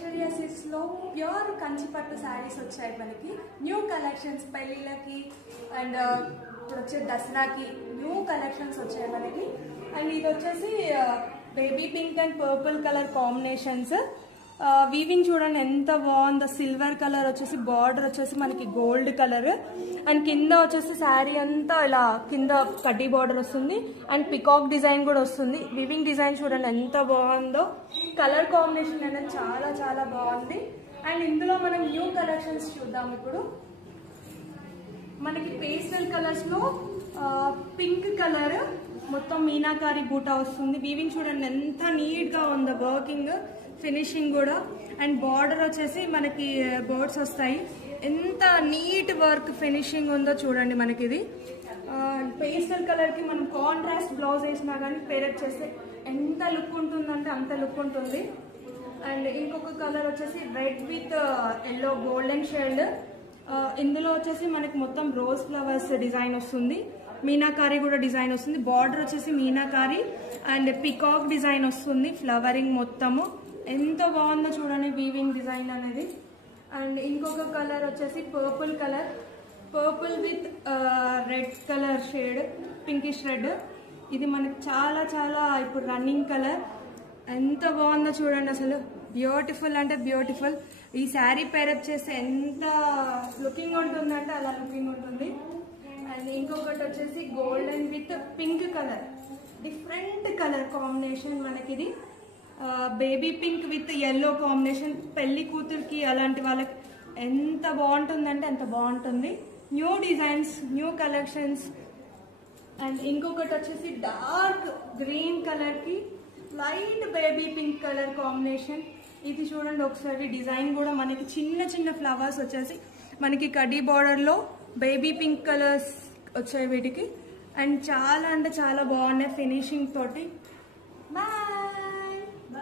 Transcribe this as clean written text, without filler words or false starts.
Aishwarya silks లో pure కంచిపట్టు శారీస్ వచ్చాయి మనకి. న్యూ కలెక్షన్స్ పెళ్ళిళ్ళకి అండ్ ఇప్పుడు వచ్చే దసరాకి న్యూ కలెక్షన్స్ వచ్చాయి మనకి. అండ్ ఇది వచ్చేసి baby pink and purple colour combinations. Weaving చూడండి ఎంత బాగుందో. సిల్వర్ కలర్ వచ్చేసి బార్డర్ వచ్చేసి మనకి గోల్డ్ కలర్ అండ్ కింద వచ్చేసి శారీ అంతా ఇలా కింద కడ్డీ బార్డర్ వస్తుంది అండ్ పికాక్ డిజైన్ కూడా వస్తుంది. వీవింగ్ డిజైన్ చూడండి ఎంత బాగుందో. కలర్ కాంబినేషన్ అనేది చాలా చాలా బాగుంది. అండ్ ఇందులో మనం న్యూ కలెక్షన్స్ చూద్దాం. ఇప్పుడు మనకి పేస్టల్ కలర్స్ లో పింక్ కలర్ మొత్తం మీనాకారి బూటా వస్తుంది. వీవింగ్ చూడండి ఎంత నీట్ గా ఉందో. వర్కింగ్ ఫినిషింగ్ కూడా అండ్ బార్డర్ వచ్చేసి మనకి బర్డ్స్ వస్తాయి. ఎంత నీట్ వర్క్ ఫినిషింగ్ ఉందో చూడండి. మనకి ఇది పేస్టల్ కలర్ కి మనం కాంట్రాస్ట్ బ్లౌజ్ వేసినా కానీ పేరప్ చేస్తే ఎంత లుక్ ఉంటుందంటే అంత లుక్ ఉంటుంది. అండ్ ఇంకొక కలర్ వచ్చేసి red with yellow golden shade. ఇందులో వచ్చేసి మనకి మొత్తం రోజ్ ఫ్లవర్స్ డిజైన్ వస్తుంది. మీనాకారి కూడా డిజైన్ వస్తుంది. బార్డర్ వచ్చేసి మీనాకారి అండ్ పికాక్ డిజైన్ వస్తుంది. ఫ్లవరింగ్ మొత్తము ఎంత బాగుందో చూడండి వీవింగ్ డిజైన్ అనేది. అండ్ ఇంకొక కలర్ వచ్చేసి purple colour, purple with red colour shade, pinkish red. ఇది మనకి చాలా చాలా ఇప్పుడు రన్నింగ్ కలర్. ఎంత బాగుందో చూడండి. అసలు బ్యూటిఫుల్ అంటే బ్యూటిఫుల్. ఈ శారీ పేరప్ చేస్తే ఎంత లుకింగ్ ఉంటుందంటే అలా లుకింగ్ ఉంటుంది. అండ్ ఇంకొకటి వచ్చేసి golden with pink colour, different colour combination మనకి. ఇది baby pink with yellow combination. పెళ్లి కూతురికి అలాంటి వాళ్ళకి ఎంత బాగుంటుందంటే అంత బాగుంటుంది. New designs, new collections. And ఇంకొకటి వచ్చేసి డార్క్ గ్రీన్ కలర్ కి light baby pink colour combination. ఇది చూడండి ఒకసారి. డిజైన్ కూడా మనకి చిన్న చిన్న ఫ్లవర్స్ వచ్చేసి మనకి కడ్డీ బార్డర్ లో బేబీ పింక్ కలర్స్ వచ్చాయి వీటికి. అండ్ చాలా అంటే చాలా బాగున్నాయి ఫినిషింగ్ తోటి. బాయ్.